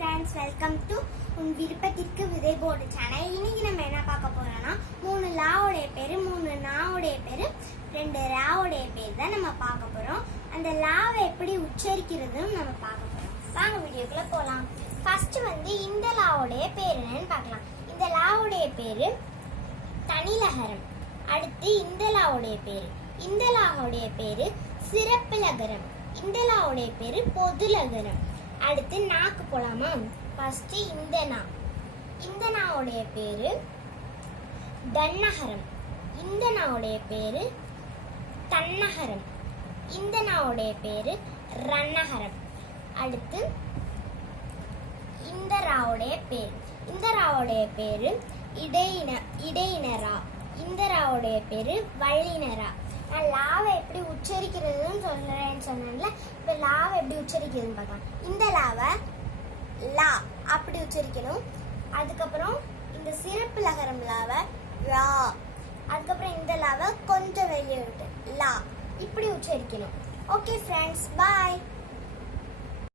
Friends welcome to உன் விருப்பத்திற்கு விதை போர்டு சேனல் இன்னைக்கு நம்ம என்ன பார்க்க போறோம்னா மூணு லாவுடைய பேர் மூணு நாவுடைய பேர் ரெண்டு ராவுடைய பேர் தான் நம்ம பார்க்க போறோம். அந்த லாவை எப்படி உச்சரிக்கிறதும் நம்ம பார்க்க போறோம். வாங்க வீடியோக்குள்ள போகலாம் ஃபர்ஸ்ட் வந்து இந்த லாவுடைய பேர் என்னன்னு பார்க்கலாம். இந்த லாவுடைய பேரு தனிலகரம் அடுத்து இந்த லாவுடைய பேர். இந்த லாவுடைய பேரு சிறப்பிலகரம். இந்த லாவுடைய பேரு பொதுலகரம். அடுத்து நாக்கு போலாமா? ஃபர்ஸ்ட் இந்த நா இந்த நாவுடைய பேரு தன்னகரம். இந்த நாவுடைய பேரு தன்னகரம். இந்த நாவுடைய பேரு ரன்னகரம் அடுத்து இந்த ராவுடைய பேர். இந்த ராவுடைய பேரு இடையின இடையினரா. இந்த ராவுடைய பேரு வள்ளினரா. நான் லாவை எப்படி உச்சரிக்கிறதுன்னு சொல்றேன்னு சொன்னேன்ல இப்போ லாவை எப்படி உச்சரிக்கிறதுன்னு பார்க்கலாம். இந்த லாவை லா அப்படி உச்சரிக்கணும். அதுக்கப்புறம் இந்த சிறப்பு லகரம் லாவை ரா. அதுக்கப்புறம் இந்த லாவை கொஞ்சம் வெளியே விட்டு லா. இப்படி உச்சரிக்கணும். Okay friends bye